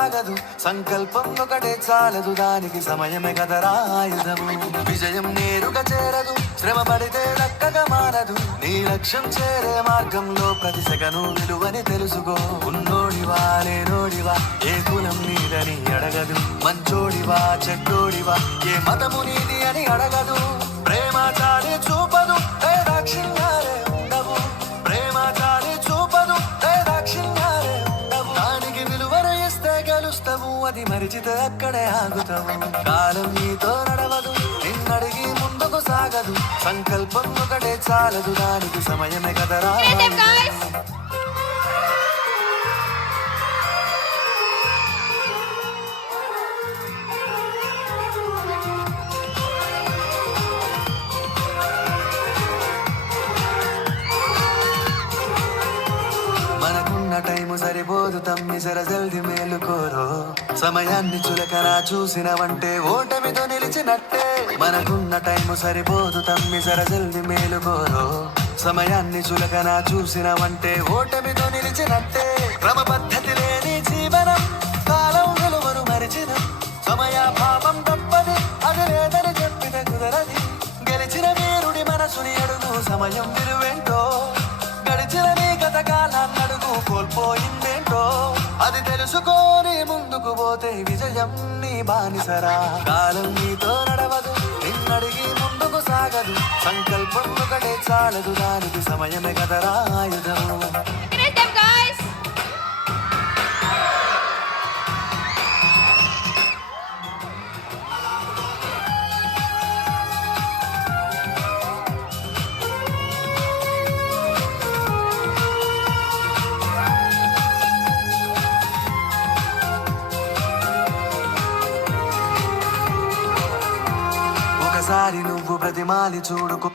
సాగదు, సంకల్పం ఒకటే చాలదు, దానికి సమయమే కదరా ఆయుధము. విజయం నేరుగా చేరదు, శ్రమ పడితే దక్కగా మారదు, నీ లక్ష్యం చేరే మార్గంలో ప్రతి సెకను విలువని తెలుసుకో. ఉన్నోడివా లేనోడివా, ఏ కులం నీదని అడగదు, మంచోడివా చెడ్డోడివా, ఏ మతము నీది అని అడగదు. ప్రేమ చాలి చూపదు, దాక్షిణ్యాలే ఉండవు, ప్రేమ చాలి చూపదు, దాక్షిణ్యాలే ఉండవు. దానికి విలువను ఇస్తే గెలుస్తావు, అది మరిచితే అక్కడే ఆగుతావు. కాలం నీతో నడవదు, నిన్నడిగి ముందుకు సాగదు, సంకల్పం ఒకటే చాలదు, దానికి సమయమే కదరా. మనకున్న టైము సరిపోదు తమ్మి, జర జల్ది మేలుకోరో. సమయాన్ని చులకనా చూసినవంటే ఓటమితో నిలిచినట్టే. మనకున్న టైము సరిపోదు తమ్మి, జర జల్ది మేలుకోరో. సమయాన్ని చులకనా చూసినవంటే ఓటమితో నిలిచినట్టే. క్రమ పద్ధతి లేని జీవనం, కాలం విలువను మరిచిన, సమయ పాపం తప్పది, అది లేదని చెప్పిన కుదరది. గెలిచిన వీరుడి మనసుని అడుగు, సమయం విలువేంటో. గడిచిన నీ గత కాలాన్నడుగు, కోల్పోయిందేంటో. అది తెలుసుకొని ముందుకు పోతే విజయం నీ బానిసరా. కాలం నీతో నడవదు, నిన్నడిగి ముందుకు సాగదు, సంకల్పం ఒకటే చాలదు, దానికి సమయమే కదరా ఆయుధము. ఒకసారి నువ్వు ప్రతిమాలి చూడుకో.